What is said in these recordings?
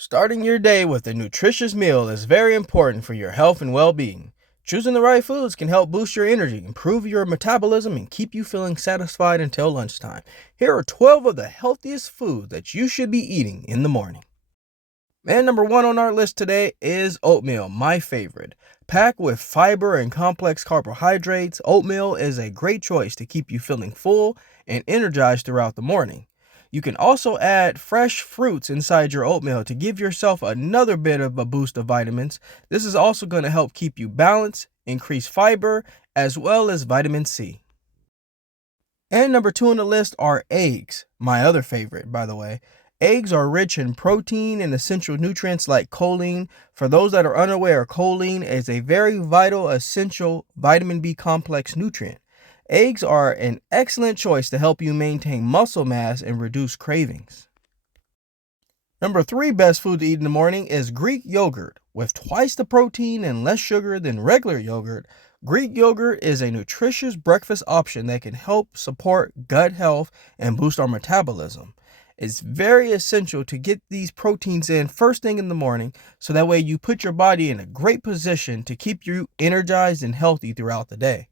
Starting your day with a nutritious meal is very important for your health and well being. Choosing the right foods can help boost your energy, improve your metabolism, and keep you feeling satisfied until lunchtime. Here are 12 of the healthiest foods that you should be eating in the morning. And number one on our list today is oatmeal, my favorite. Packed with fiber and complex carbohydrates, oatmeal is a great choice to keep you feeling full and energized throughout the morning. You can also add fresh fruits inside your oatmeal to give yourself another bit of a boost of vitamins. This is also going to help keep you balanced, increase fiber, as well as vitamin C. And number two on the list are eggs, my other favorite, by the way. Eggs are rich in protein and essential nutrients like choline. For those that are unaware, choline is a very vital, essential vitamin B complex nutrient. Eggs are an excellent choice to help you maintain muscle mass and reduce cravings. Number three best food to eat in the morning is Greek yogurt. With twice the protein and less sugar than regular yogurt, Greek yogurt is a nutritious breakfast option that can help support gut health and boost our metabolism. It's very essential to get these proteins in first thing in the morning so that way you put your body in a great position to keep you energized and healthy throughout the day.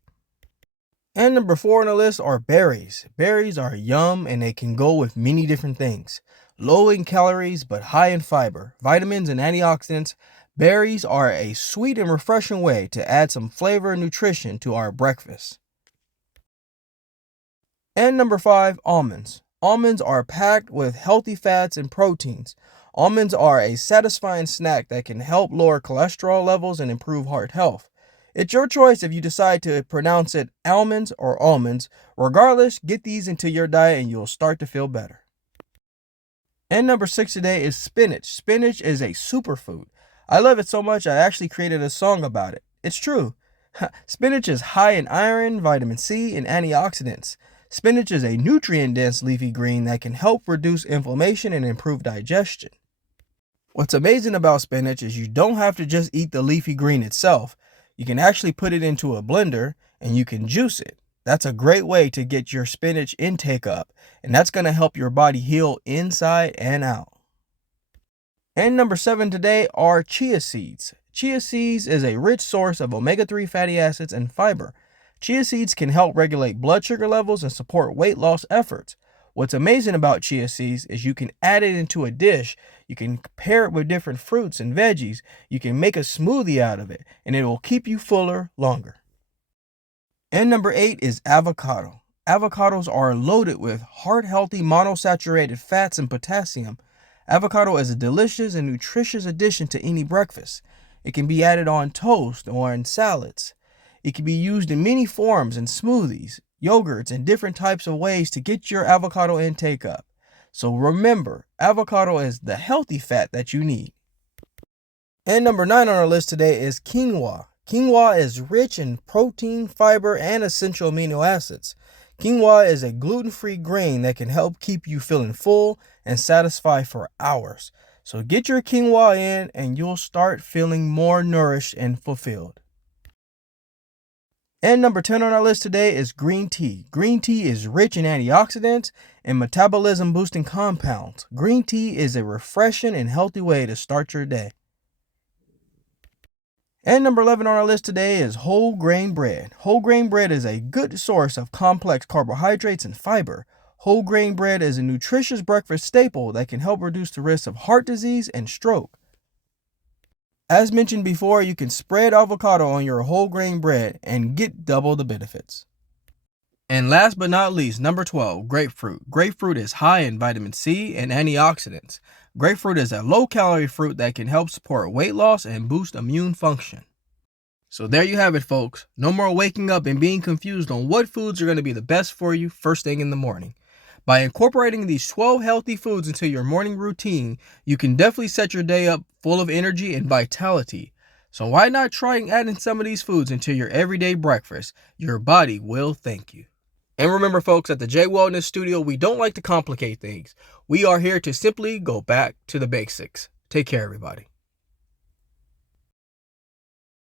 And number four on the list are berries. Berries are yum and they can go with many different things. Low in calories but high in fiber, vitamins, and antioxidants, berries are a sweet and refreshing way to add some flavor and nutrition to our breakfast. And number five, almonds. Almonds are packed with healthy fats and proteins. Almonds are a satisfying snack that can help lower cholesterol levels and improve heart health. It's your choice if you decide to pronounce it almonds or almonds. Regardless, get these into your diet and you'll start to feel better. And number six today is spinach. Spinach is a superfood. I love it so much I actually created a song about it. It's true. Spinach is high in iron, vitamin C, and antioxidants. Spinach is a nutrient-dense leafy green that can help reduce inflammation and improve digestion. What's amazing about spinach is you don't have to just eat the leafy green itself. You can actually put it into a blender and you can juice it. That's a great way to get your spinach intake up, and that's going to help your body heal inside and out. And number seven today are chia seeds. Chia seeds is a rich source of omega-3 fatty acids and fiber. Chia seeds can help regulate blood sugar levels and support weight loss efforts. What's amazing about chia seeds is you can add it into a dish, you can pair it with different fruits and veggies, you can make a smoothie out of it, and it will keep you fuller longer. And number eight is avocado. Avocados are loaded with heart-healthy monosaturated fats and potassium. Avocado is a delicious and nutritious addition to any breakfast. It can be added on toast or in salads. It can be used in many forms in smoothies, yogurts, and different types of ways to get your avocado intake up. So remember, avocado is the healthy fat that you need. And number nine on our list today is quinoa. Quinoa is rich in protein, fiber, and essential amino acids. Quinoa is a gluten-free grain that can help keep you feeling full and satisfied for hours. So get your quinoa in and you'll start feeling more nourished and fulfilled. And number 10 on our list today is green tea. Green tea is rich in antioxidants and metabolism boosting compounds. Green tea is a refreshing and healthy way to start your day. And number 11 on our list today is whole grain bread. Whole grain bread is a good source of complex carbohydrates and fiber. Whole grain bread is a nutritious breakfast staple that can help reduce the risk of heart disease and stroke. As mentioned before, you can spread avocado on your whole grain bread and get double the benefits. And last but not least, number 12, grapefruit. Grapefruit is high in vitamin C and antioxidants. Grapefruit is a low-calorie fruit that can help support weight loss and boost immune function. So there you have it, folks. No more waking up and being confused on what foods are going to be the best for you first thing in the morning. By incorporating these 12 healthy foods into your morning routine, you can definitely set your day up full of energy and vitality. So why not try adding some of these foods into your everyday breakfast? Your body will thank you. And remember, folks, at the J Wellness Studio, we don't like to complicate things. We are here to simply go back to the basics. Take care, everybody.